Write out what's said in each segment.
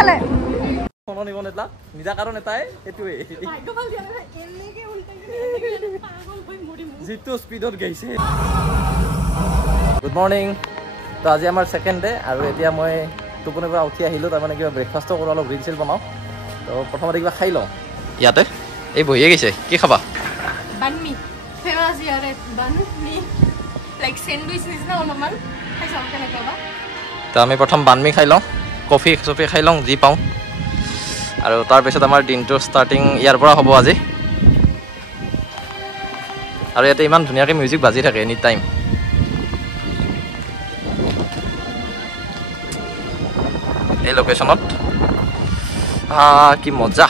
ইফালে ফোন নিব নেতা নিজা কাৰণ এটাই এটোৱে ভাগ্যবাল দিয়া নাই এনেকে উল্টা কৰি পাগল হৈ মৰি জিতু স্পিডত গৈছে গুড মৰ্নিং তো আজি আমাৰ সেকেন্ড ডে আৰু এতিয়া মই টোপনিৰ পৰা উঠি আহিলো তাৰ মানে কিবা ব্ৰেকফাষ্টও কৰো অলপ গ্ৰীণ চিল বনাও তো প্ৰথমতে কিবা খাই লওঁ ইয়াতে এই বহিয়ে গৈছে কি খাবা বানমি ফেমাস ইয়াৰে বানমি লাইক স্যান্ডউইচ নিচিনা অলপমান খাই চাওঁ কেনেকুৱা বা তো আমি প্ৰথম বানমি খাই লওঁ কফি খাই লওঁ যি পাওঁ আৰু তাৰপিছত আমাৰ দিনটো ষ্টাৰ্টিং ইয়াৰ পৰা হ'ব আজি আৰু ইয়াতে ইমান ধুনীয়াকৈ মিউজিক বাজি থাকে এনি টাইম এই লোকেশ্যনত কি মজা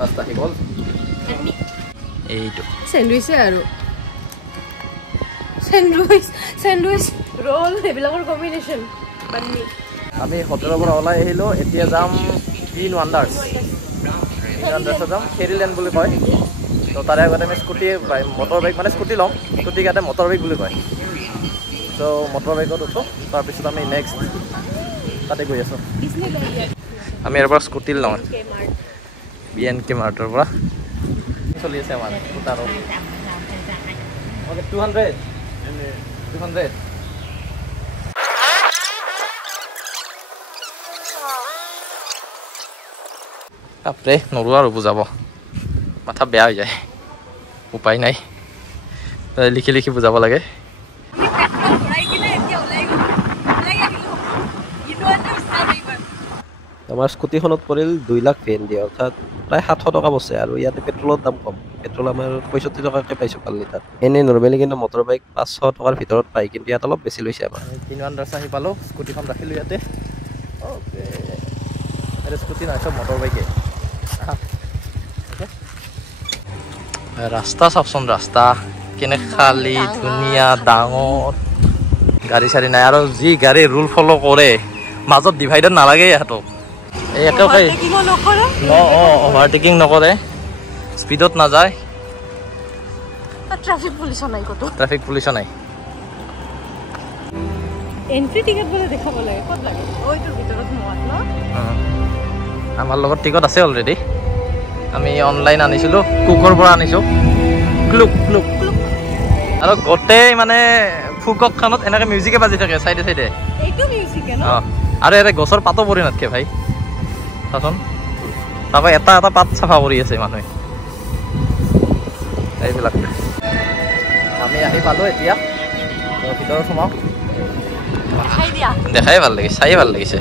ৰাস্তা আহি গ'ল এইটো স্যান্ডউইচে আৰু স্যান্ডউইচ ৰোল এইবিলাকৰ কম্বিনেশ্যন বানমি আমি হোটেলৰ পৰা ওলাই আহিলোঁ এতিয়া যাম গ্ৰীণ ৱাণ্ডাৰ্ছ যাম ফেৰীলেণ্ড বুলি কয় তো তাৰে আগতে আমি মটৰ বাইক মানে স্কুটি ল'ম স্কুটি ইয়াতে মটৰ বাইক বুলি কয় তো মটৰ বাইকত উঠোঁ তাৰপিছত আমি নেক্সট তাতে গৈ আছোঁ আমি ইয়াৰ পৰা স্কুটি লওঁ BNK মাৰ্টৰ পৰা চলি আছে আমাৰ স্কুটাৰো অ'কে 200 বাপৰে নৰোঁ আৰু বুজাব মাথা বেয়া হৈ যায় উপায় নাই লিখি লিখি বুজাব লাগে আমাৰ স্কুটিখনত পৰিল 2 লাখ ভেন দিয়ে অৰ্থাৎ প্ৰায় 700 টকা বচে আৰু ইয়াতে পেট্ৰলৰ দাম কম পেট্ৰল আমাৰ 65 টকাকৈ পাইছোঁ পাৰ লিটাৰ এনেই নৰ্মেলি কিন্তু মটৰ বাইক 500 টকাৰ ভিতৰত পায় কিন্তু ইয়াত অলপ বেছি লৈছে আমাৰ 3 ৱাণ্ডাৰ্ছ আহি পালোঁ স্কুটিখন ৰাখিলোঁ ইয়াতে অ'কে এইটো স্কুটি নহয় চব মটৰ বাইকে ৰাস্তা চাওকচোন ৰাস্তা কেনে খালী ধুনীয়া ডাঙৰ গাড়ী চাড়ী নাই আৰু যি গাড়ী ৰুল ফ'ল' কৰে মাজত ডিভাইডাৰ নালাগে ইহঁতক এই একেবাৰে অভাৰটেকিং নকৰে স্পীডত নাযায় ট্ৰাফিক পুলিচ নাই এন্ট্ৰি টিকেট বলে দেখাব লাগে ক'ত লাগে ওইটোৰ ভিতৰত মোৱাত ন আমাৰ লগত টিকট আছে অলৰেডি আমি অনলাইন আনিছিলোঁ কুকৰ পৰা আনিছোঁ ক্লুক আৰু গোটেই মানে ফুককখনত এনেকৈ মিউজিকে বাজি থাকে চাইডে চাইডে এইটো মিউজিকে ন আৰু ইয়াতে গছৰ পাতো পৰি নাথাকে ভাই চাচোন তাকো এটা এটা পাত চাফা কৰি আছে মানুহে এইবিলাক আমি আহি পালোঁ এতিয়া ভিতৰত সোমাওঁ দেখাই ভাল লাগিছে চাই ভাল লাগিছে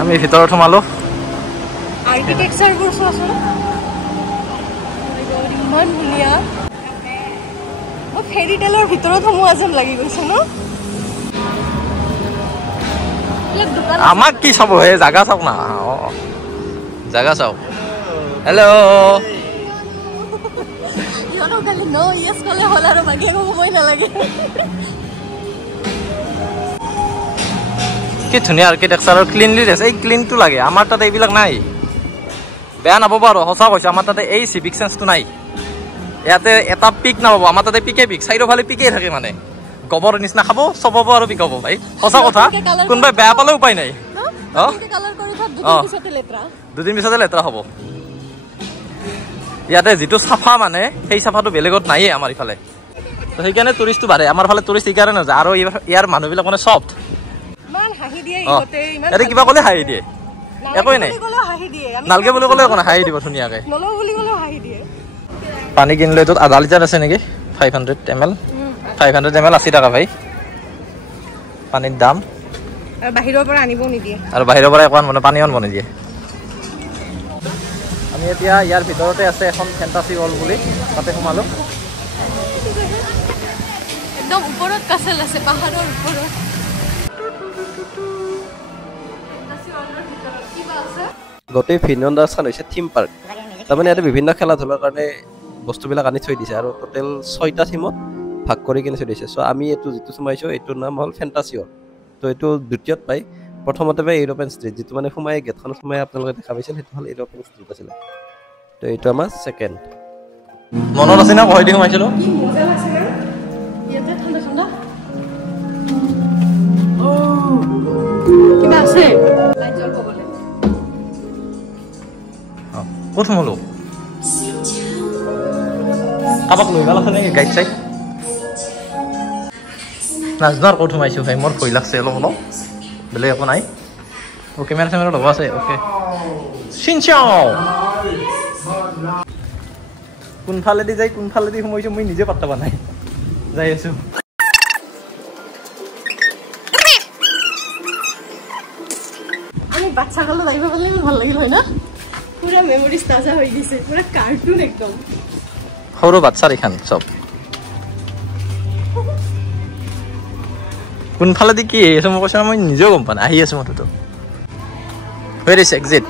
আমি ভিতৰত সোমালোঁ আৰ্কিটেকচাৰবোৰ চোৱাচোন ইমান ধুনীয়া মই ফেৰী টেলৰ ভিতৰত সোমোৱা যেন লাগি গৈছে ন আমাক কি চাব হে জাগা চাওক না জাগা চাওক হেল্ল' ইহঁতক খালি ন ইয়েছ ক'লে হ'ল আৰু বাকী একো সময় নালাগে কি ধুনীয়া আৰ্কিটেকচাৰ আৰু ক্লিনলিনেছ এই ক্লিনটো লাগে আমাৰ তাতে এইবিলাক নাই বেয়া নাপাব আৰু সঁচা কৈছে আমাৰ তাতে এই চিভিক চেন্সটো নাই ইয়াতে এটা পিক নাপাব আমাৰ তাতে পিক চাৰিওফালে পিকেই থাকে মানে গোবৰ নিচিনা খাব চবাব আৰু পিকাব ভাই সঁচা কথা কোনোবাই বেয়া পালে উপায় নাই দুদিন পিছতে লেতেৰা হ'ব ইয়াতে যিটো চাফা মানে সেই চাফাটো বেলেগত নাইয়ে আমাৰ ইফালে সেইকাৰণে টুৰিষ্টটো বাঢ়ে আমাৰ ফালে টুৰিষ্ট সেইকাৰণে নাযায় আৰু ইয়াৰ মানুহবিলাক মানে চফ্ট ইয়াতে কিবা ক'লে হাঁহি দিয়ে একোৱে নাই নালগে বুলি ক'লে একো নাই হাঁহি দিব ধুনীয়াকৈ পানী কিনিলে এইটোত আধা লিটাৰ আছে নেকি 500 ml 80 টকা ভাই পানীৰ দাম আৰু বাহিৰৰ পৰা আনিব নিদিয়ে আৰু বাহিৰৰ পৰা একো আনিব পানী আনিব নিদিয়ে আমি এতিয়া ইয়াৰ ভিতৰতে আছে এখন ফেণ্টাচি ৱৰ্ল্ড বুলি তাতে সোমালোঁ একদম ওপৰত কাছেল আছে পাহাৰৰ ওপৰত গোটেই ফিনন্দাৰখন হৈছে থিম পাৰ্ক তাৰমানে ইয়াতে বিভিন্ন খেলা ধূলাৰ কাৰণে বস্তুবিলাক আনি থৈ দিছে আৰু টোটেল 6টা থিমত ভাগ কৰি কিনে থৈ দিছে চ' আমি এইটো যিটো সোমাইছোঁ এইটোৰ নাম হ'ল ফেণ্টাচি ৱৰ্ল্ড তো এইটো দ্বিতীয়ত পায় প্ৰথমতে পায় ইউৰোপিয়ান ষ্ট্ৰীট যিটো মানে সোমাই গেটখনত সোমাই আপোনালোকে দেখা পাইছিল সেইটো হ'ল ইউৰোপিয়ান ষ্ট্ৰীট আছিলে তো এইটো আমাৰ ছেকেণ্ড মনত আছে না কয়দিন সোমাইছিলোঁ কিবা আছে লাইট জ্বলব বলে ক'ত সোমালো কাবাক লৈ গ'ল আছে নেকি গাইড চাইড নাজনো আৰু ক'ত সোমাইছোঁ ভাই মোৰ ভয় লাগছে অলপ অলপ বেলেগ একো নাই অ' কেমেৰা চেমেৰা ল'ব আছে অ'কে চিনচাও কোনফালেদি যাই কোনফালেদি সোমাইছোঁ মই নিজে পাত্তা পোৱা নাই যাই আছোঁ আমি বাচ্চা কালত আহিব পালে ভাল লাগিল হয় না পুৰা মেমৰিজ তাজা হৈ গৈছে পুৰা কাৰ্টুন একদম সৰু বাচ্চাৰ এইখান চব কোনফালেদি কি আহি আছোঁ মই কৈছোঁ মই নিজেও গম পোৱা নাই আহি আছোঁ মইতো ৱেৰ ইজ এক্সিট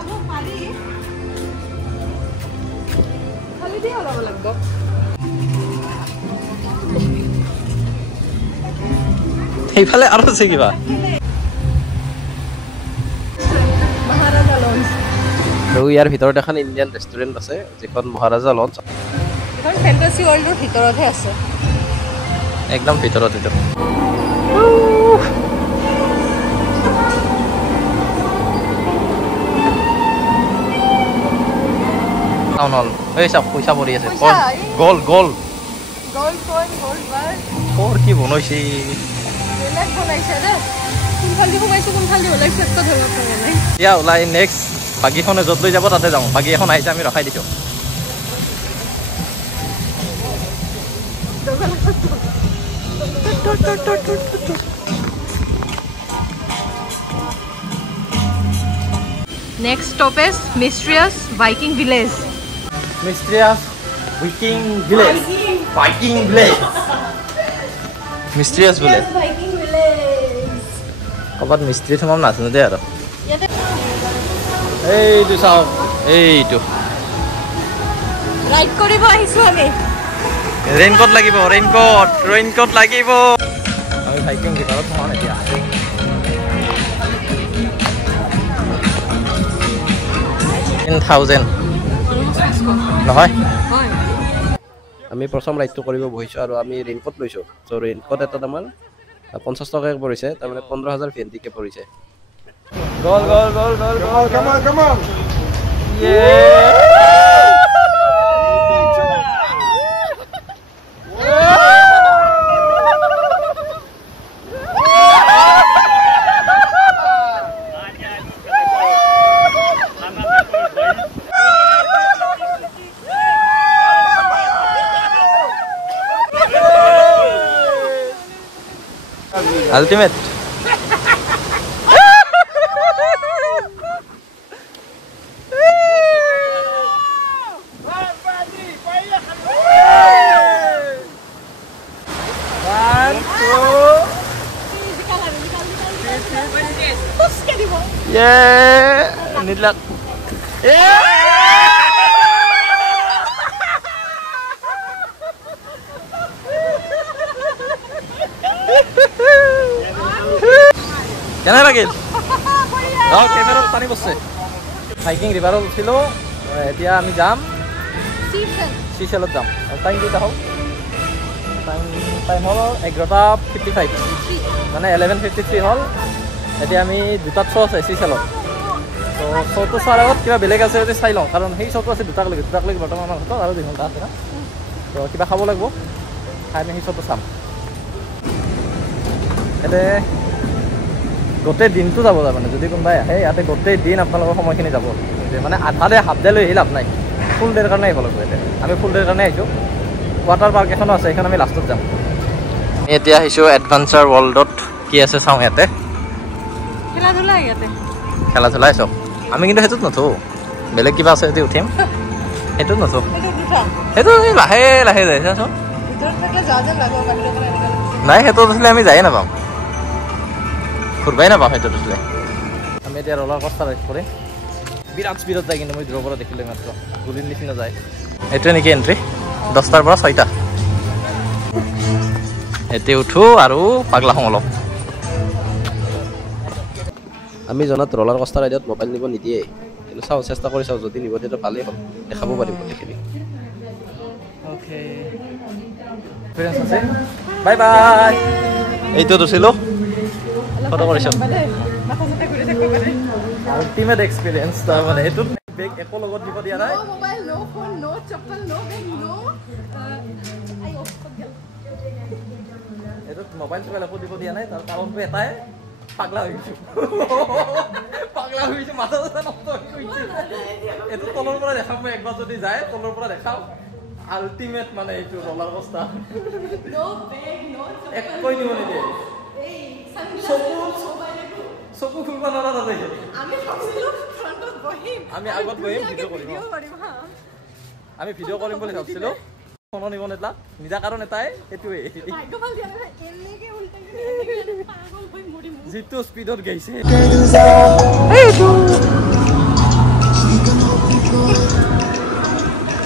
সেইফালে আৰু আছে কিবা আৰু ইয়াৰ ভিতৰত এখন ইণ্ডিয়ান ৰেষ্টুৰেণ্ট আছে যিখন মহাৰাজা লঞ্চ এখন ফেণ্টাসি ৱৰ্ল্ডৰ ভিতৰতহে আছে একদম ভিতৰত এইটো টাউন হল এই চাওক পইচা পৰি আছে গ'ল গ'ল গ'ল কইন গ'ল বাৰ ক'ৰ কি বনাইছে বেলেগ বনাইছে দে কোনফালে সোমাইছো কোনফালে ওলাই ফেক্ট ধৰিব পৰা নাই এতিয়া ওলাই নেক্সট বাকীখনে য'ত লৈ যাব তাতে যাওঁ বাকী এখন আহিছে আমি ৰখাই দিছোঁ next stoppage mysterious Viking village mysterious Viking village Viking village mysterious village Viking village ক'ৰবাত মিস্ত্ৰী সোমাম নাজানো দে আৰু ইয়াতে এইটো চাওক এইটো ৰাইড কৰিব আহিছোঁ আমি ৰেইনকোট লাগিব ৰেইনকোট লাগিব আমি ভাইকিং ভিতৰত সোমাম এতিয়া 10,000 নহয় আমি প্ৰথম ৰাইডটো কৰিব বহিছোঁ আৰু আমি ৰেইনকোট লৈছোঁ চ' ৰেইনকোট এটাত আমাৰ 50 টকাকৈ পৰিছে তাৰমানে 15,000 VNTকৈ পৰিছে গ'ল come on Ultimate. Yeah, need luck. কেনে লাগিল কেমেৰাত পানী পৰছে হাইকিং ৰিভাৰত উঠিলোঁ এতিয়া আমি যাম চিচেলত যাম টাইম কেইটা হ'ল টাইম হ'ল 11:55 মানে 11:53 হ'ল এতিয়া আমি দুটাত শ্ব' আছে চিচেলত তো শ্ব'টো চোৱাৰ আগত কিবা বেলেগ আছে যদি চাই লওঁ কাৰণ সেই শ্ব'টো আছে দুটাকলৈকে বৰ্তমান আমাৰ হাতত আৰু 2 ঘণ্টা আছে না তো কিবা খাব লাগিব খাই আমি সেই শ্ব'টো চাম ইয়াতে গোটেই দিনটো যাব তাৰমানে যদি কোনোবাই আহে ইয়াতে গোটেই দিন আপোনালোকৰ সময়খিনি যাব মানে আধাৰে হাফ ডে লৈ আহি লাভ নাই ফুল ডেৰ কাৰণে আহিব লাগিব ইয়াতে আমি ফুল ডেৰ কাৰণে আহিছোঁ ৱাটাৰ পাৰ্ক এখনো আছে সেইখন আমি লাষ্টত যাম এতিয়া আহিছোঁ এডভেঞ্চাৰ ৱৰ্ল্ডত কি আছে চাওঁ ইয়াতে খেলা ধূলাই চাওক আমি কিন্তু সেইটোত নথো বেলেগ কিবা আছে যদি উঠিম সেইটোত নথো সেইটো লাহে লাহে যায় চাচোন নাই সেইটোত উঠিলে আমি যায়ে নাপাম ফুৰবাই নাপাম সেইটোত উঠিলে আমি এতিয়া ৰলাৰ কষ্টাৰ ৰাইড কৰিম বিৰাট স্পীডত যায় কিন্তু মই দূৰৰ পৰা দেখিলে মাত্ৰ গুলিৰ নিচিনা যায় এইটোৱে নেকি এণ্ট্ৰি 10টাৰ পৰা 6টা এতিয়া উঠো আৰু পাগলা হওঁ অলপ আমি জনাত ৰলাৰ কষ্টাৰ ৰাইডত মোবাইল নিব নিদিয়ে কিন্তু চাওঁ চেষ্টা কৰি চাওঁ যদি নিব তেতিয়া ভালেই হ'ল দেখাব পাৰিম গোটেইখিনি বাই বাই এইটোত উঠিলোঁ ফটো কৰিছোঁ আল্টিমেট এক্সপিৰিয়েঞ্চ তাৰমানে এইটোত বেগ একো লগত দিব দিয়া নাই মোবাইল নো ফোন নো চপ্পল নো বেগ নো এইটোত মোবাইল চোবাইল একো দিব দিয়া নাই তাৰ কাৰণটো এটাই পাগলা হৈ গৈছো মাথা চাথা নষ্ট হৈ গৈছে এইটো তলৰ পৰা দেখাম মই একবাৰ যদি যায় তলৰ পৰা দেখাম আল্টিমেট মানে এইটো ৰলাৰ কোষ্টাৰ নো বেগ নো একোই নিব নিদিয়ে চকু খুলিব নোৱাৰা তাতে আমি আগত বহিম ভিডিঅ' কৰিম আমি ভিডিঅ' কৰিম বুলি ভাবিছিলোঁ ফোনো নিব নেলাক নিজা কাৰণ এটাই এইটোৱে যিটো স্পীডত গৈছে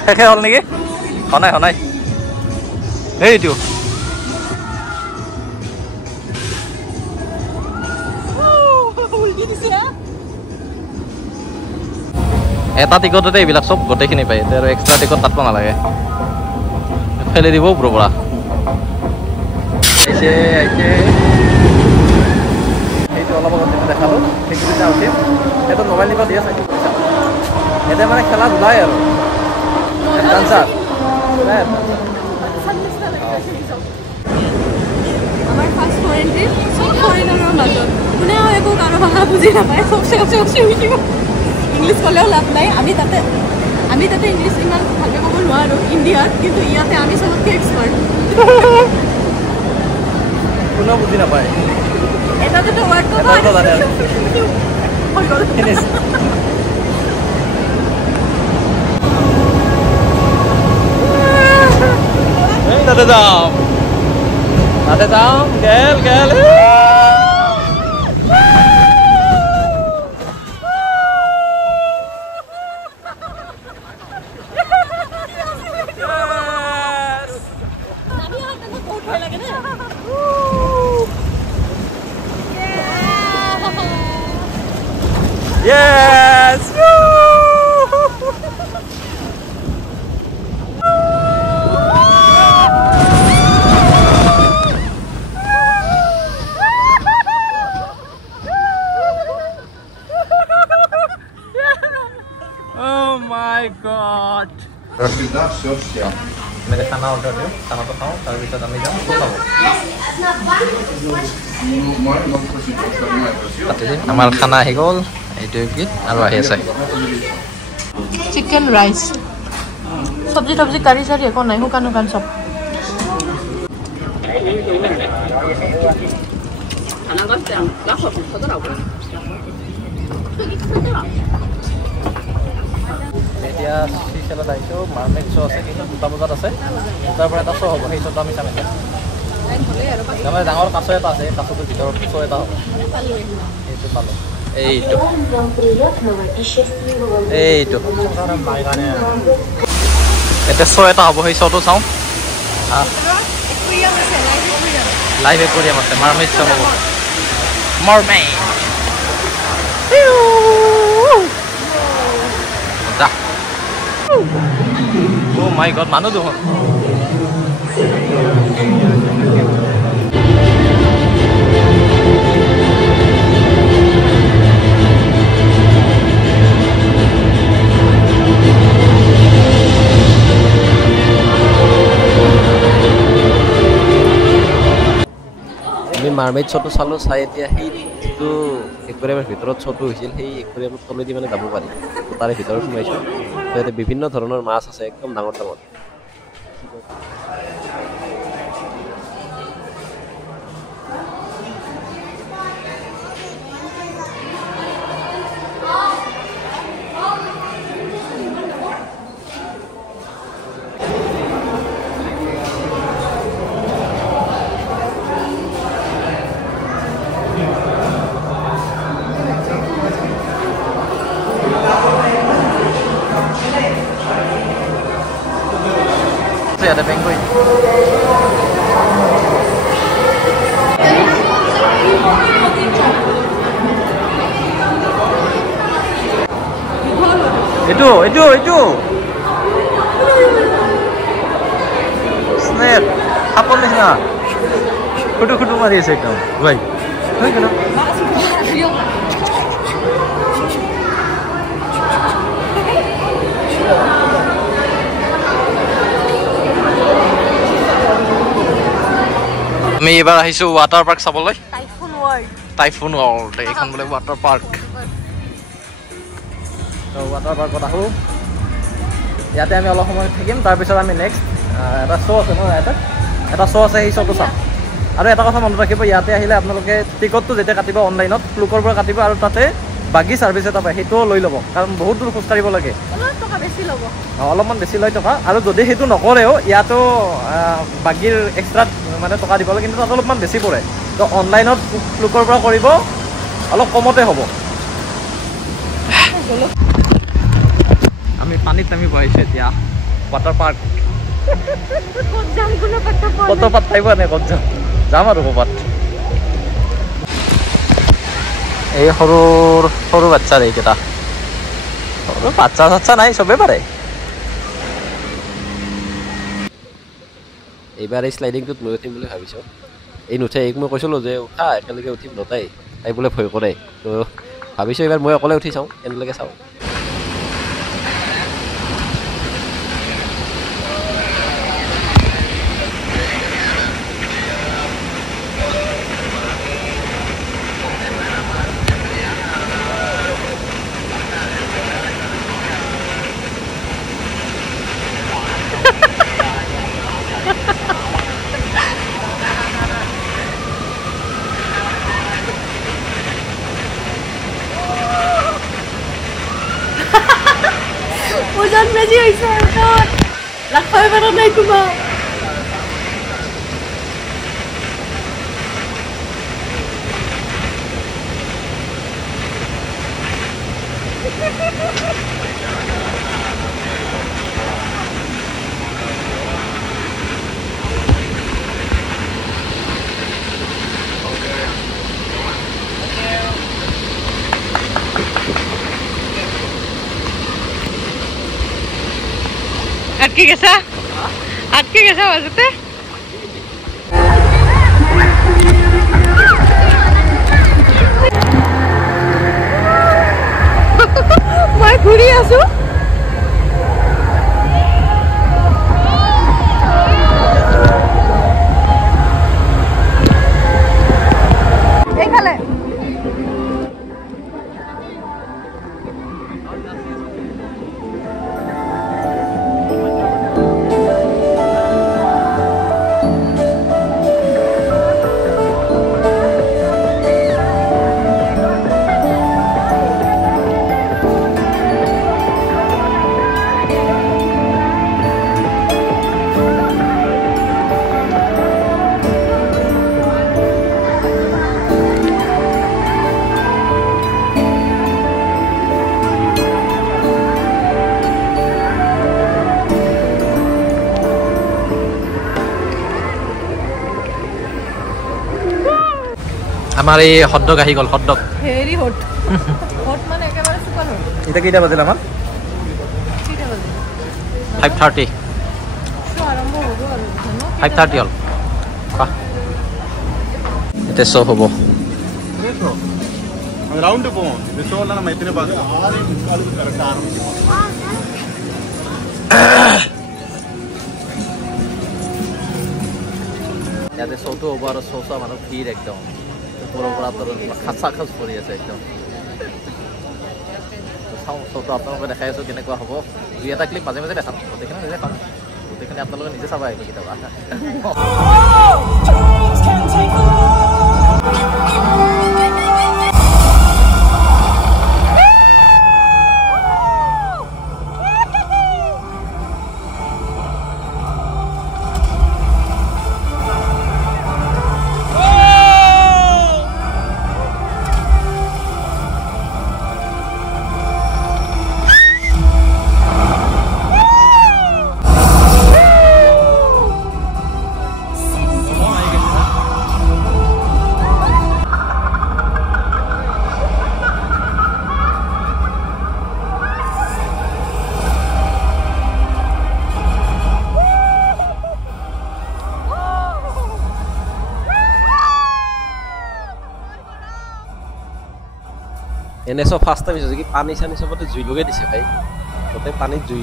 শেষে হ'ল নেকি হনাই এইটো এটা টিকটতে এইবিলাক চব গোটেইখিনি পায় আৰু এক্সট্ৰা টিকট কাটব নালাগে ফেলে দিব ওপৰৰ পৰা সেইটো অলপ আগত যিটো দেখালোঁ সেইকেইটা উঠিম সেইটো মোবাইল নিব দিয়ে চাই এতিয়া মানে খেলা ধূলাই আৰু ডান্সাৰ আমাৰ ফাৰ্ষ্ট ফৰেণ্ট্ৰি চব ফৰেনাৰৰ মাজত কোনে একো কাৰো ভাষা বুজি নাপায় চবচে উঠিব ইংলিছ ক'লেও লাভ নাই আমি তাতে ইংলিছ ইমান ভালকৈ ক'ব নোৱাৰোঁ ইণ্ডিয়াত কিন্তু ইয়াতে আমি চবতকৈ এক্সপাৰ্ট কোনেও বুজি নাপায় এটা দুটা ৱাৰ্ড তাতে যাম গেল Yes! Oh my God! मेरे खाना ऑर्डर दो खाना तो खाओ तार भी तो दमी जाओ तो खाओ हमारा खाना है गोल এইটো কি আৰু আহি আছে চিকেন ৰাইচ সবজি কাৰি চাৰি একো নাই শুকান চব এতিয়া চিচেলত আহিছোঁ মাৰ্মেড শ্ব' আছে কিন্তু 2টা বজাত আছে 2টাৰ পৰা এটা শ্ব' হ'ব সেই শ্ব'টো আমি চাম এতিয়া তাৰমানে ডাঙৰ কাছ এটা আছে কাছটোৰ ভিতৰত শ্ব' এটা হ'ব সেইটো পালোঁ এইটো এতিয়া শ্ব' এটা হ'ব সেই শ্ব'টো চাওঁ লাইভ একুৰিয়াম আছে মাৰ্মেড শ্ব' হ'ব মাৰ্মেড Oh my God, মানুহ দেখোন আমি মাৰ্মেড শ্ব'টো চালোঁ চাই এতিয়া সেই যিটো একুৰিয়ামৰ ভিতৰত শ্ব'টো হৈছিল সেই একুৰিয়ামৰ তলেদি মানে যাব পাৰি তাৰে ভিতৰত সোমাইছোঁ ইয়াতে বিভিন্ন ধৰণৰ মাছ আছে একদম ডাঙৰ ডাঙৰ ada penguin. Itu. Snap. Apa nih na? Kudu mari saya kau. Baik. Baik kenapa? আমি এবাৰ আহিছোঁ ৱাটাৰ পাৰ্ক চাবলৈ টাইফুন ৱৰ্ল্ড এইখন বোলে ৱাটাৰ পাৰ্ক ৱাটাৰ পাৰ্কত আহোঁ ইয়াতে আমি অলপ সময় থাকিম তাৰপিছত আমি নেক্সট এটা শ্ব' আছে ন এটা শ্ব' আছে সেই শ্ব'টো চাম আৰু এটা কথা মনত ৰাখিব ইয়াতে আহিলে আপোনালোকে টিকটটো যেতিয়া কাটিব অনলাইনত ফ্লুকৰ পৰা কাটিব আৰু তাতে বাগী ছাৰ্ভিচ এটা পায় সেইটোও লৈ ল'ব কাৰণ বহুত দূৰ খোজ কাঢ়িব লাগে অলপমান বেছি লয় টকা আৰু যদি সেইটো নকৰেও ইয়াতো বাগীৰ এক্সট্ৰা মানে টকা দিব লাগে কিন্তু তাত অলপমান বেছি পৰে তো অনলাইনত ফ্লুকৰ পৰা কৰিব অলপ কমতে হ'ব আমি পানীত নামি বহিছোঁ এতিয়া ৱাটাৰ পাৰ্ক কত পাত পাইব নে ক'ত যাম আৰু ক'ৰবাত এই সৰু সৰু বাচ্চাৰ এইকেইটা সৰু বাচ্চা চাচ্চা নাই চবেই পাৰে এইবাৰ এই শ্লাইডিংটোত মই উঠিম বুলি ভাবিছোঁ এই নুঠে এইক মই কৈছিলোঁ যে উঠা একেলগে উঠিম নতাই তাই বোলে ভয় কৰে তো ভাবিছোঁ এইবাৰ মই অকলে উঠি চাওঁ কেনেলৈকে চাওঁ ওজন বেশি হয়েছে ৰাখতে পাৰো নাই তোমাৰ আটকে গেছা বাজতে মই ঘূৰি আছো এইফালে আমাৰ এই হটডগ আহি গ'ল হটডগ হেৰি হট হট মানে একেবাৰে সুপাৰ হট এটা কেইটা বাজিল আমাৰ 5:30 আৰম্ভ হ'ব আৰু 5:30 হ'ল এতিয়া শ্ব' হ'ব రౌండ్ పోం విషోల మైత్రి బాస్ ইয়াতে শ্ব'টো হ'ব আৰু শ্ব' চোৱা মানুহ ভিৰ একদম ওপৰৰ পৰা খাচা খাচ পৰি আছে একদম চাওঁ শ্ব'টো আপোনালোকে দেখাই আছোঁ কেনেকুৱা হ'ব দুই এটা ক্লিপ মাজে মাজে দেখাম গোটেইখিনি নিজে খাম গোটেইখিনি আপোনালোকে নিজে চাব আহিব কেতিয়াবা এনে চব ফাৰ্ষ্ট টাইম হৈছে কি পানী চানী চবতে জুই লগাই দিছে ভাই গোটেই পানীত জুই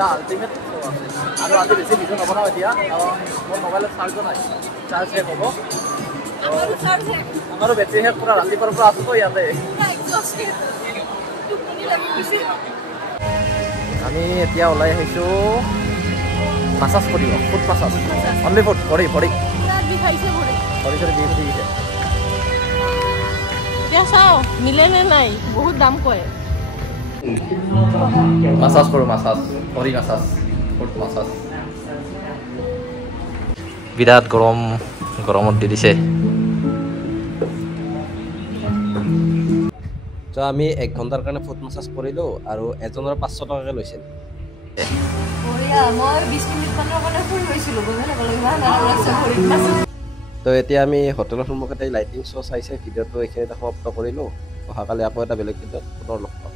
এটা আল্টিমেট আৰু আজি বেছি ভিডিঅ' নবনাওঁ এতিয়া কাৰণ মোৰ মোবাইলত চাৰ্জো নাই চাৰ্জ শেষ হ'ব আমাৰো চাৰ্জ শেষ আমাৰো বেটেৰী শেষ পূৰা ৰাতিপুৱাৰ পৰা আছোঁ ইয়াতে আমি এতিয়া ওলাই আহিছোঁ মাছাজ কৰিব ফুট মাছাজ অনলি ফুট ভৰি ভৰি বিষাইছে ভৰি ভৰি চৰি বিষ উঠি গৈছে এতিয়া চাওঁ মিলে নে নাই বহুত দাম কয় মাছাজ কৰোঁ মাছাজ ভৰি মাছাজ ফুট মাছাজ বিৰাট গৰমত দি দিছে তো আমি 1 ঘণ্টাৰ কাৰণে ফুট মাছাজ কৰিলোঁ আৰু এজনৰ 500 টকাকৈ লৈছিল বঢ়িয়া মই 20 মিনিটমানৰ কাৰণে শুই গৈছিলোঁ গমেই নাপালোঁ ইমান আৰাম লাগিছে ভৰিত মাছাজ তো এতিয়া আমি হোটেলৰ সন্মুখতে লাইটিং শ্ব' চাইছে ভিডিঅ'টো এইখিনিতে সমাপ্ত কৰিলোঁ অহাকালি আকৌ এটা বেলেগ ভিডিঅ'ত পুনৰ লগ পাম